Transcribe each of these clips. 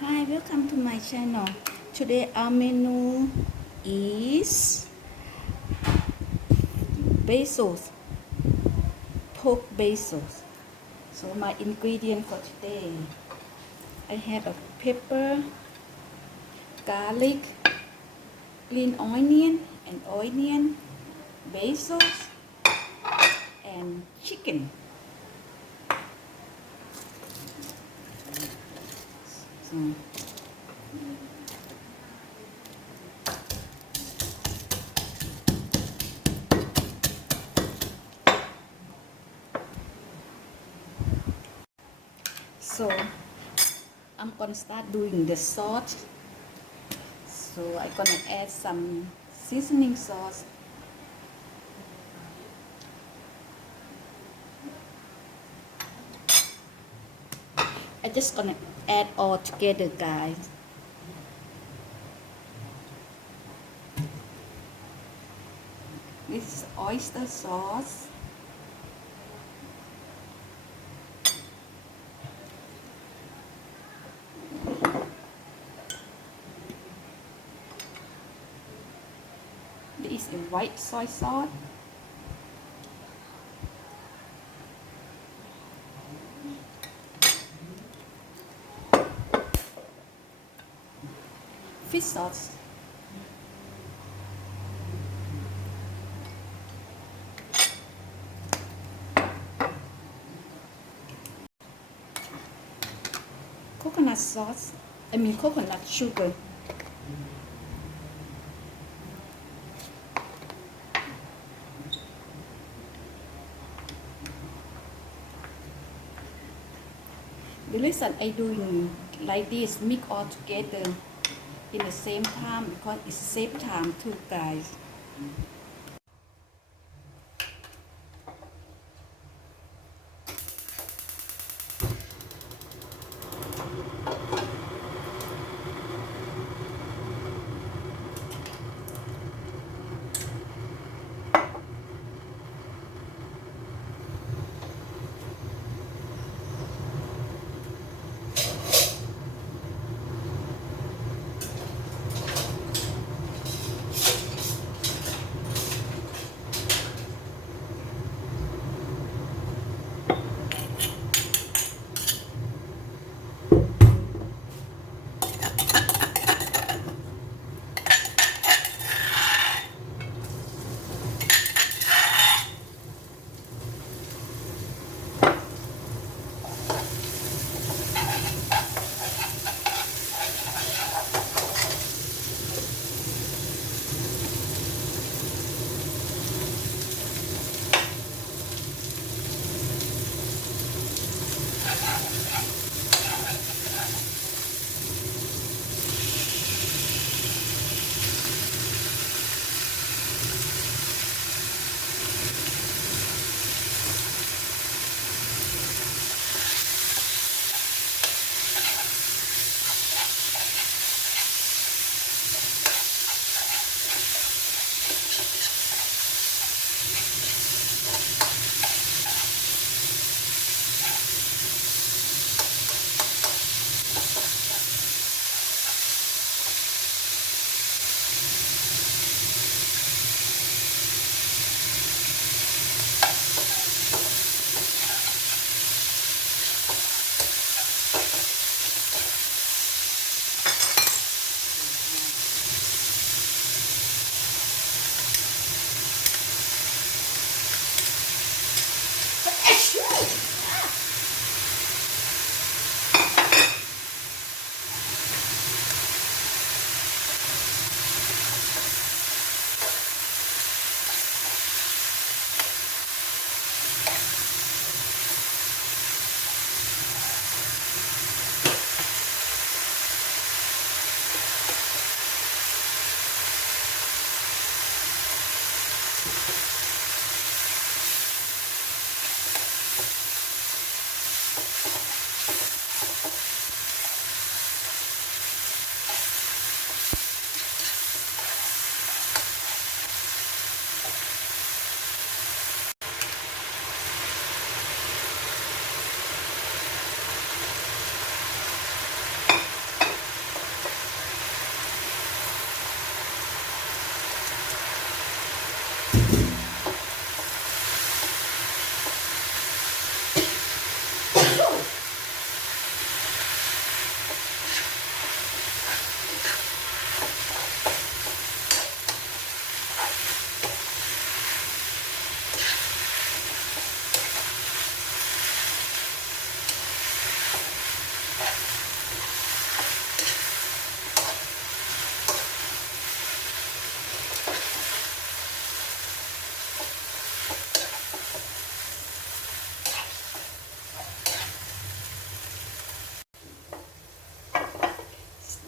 Hi, welcome to my channel. Today our menu is basils, pork basils. So my ingredient for today, I have a pepper, garlic, green onion, basils, and chicken. So, so I'm gonna start doing the sauce. So I'm gonna add some seasoning sauce. I just gonna add all together, guys. This is oyster sauce. This is a white soy sauce. Fish sauce. Coconut sauce. Coconut sugar. The reason I doing like this, mix all together in the same time because it save time too, guys.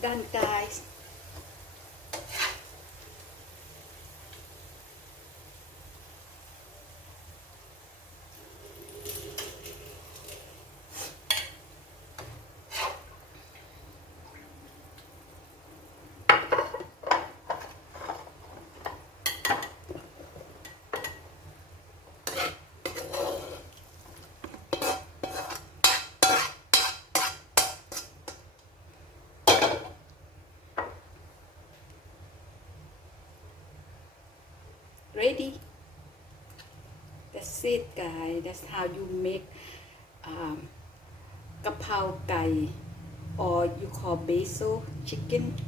done, guys. Ready? That's it, guys. That's how you make gapao gai, or you call basil chicken.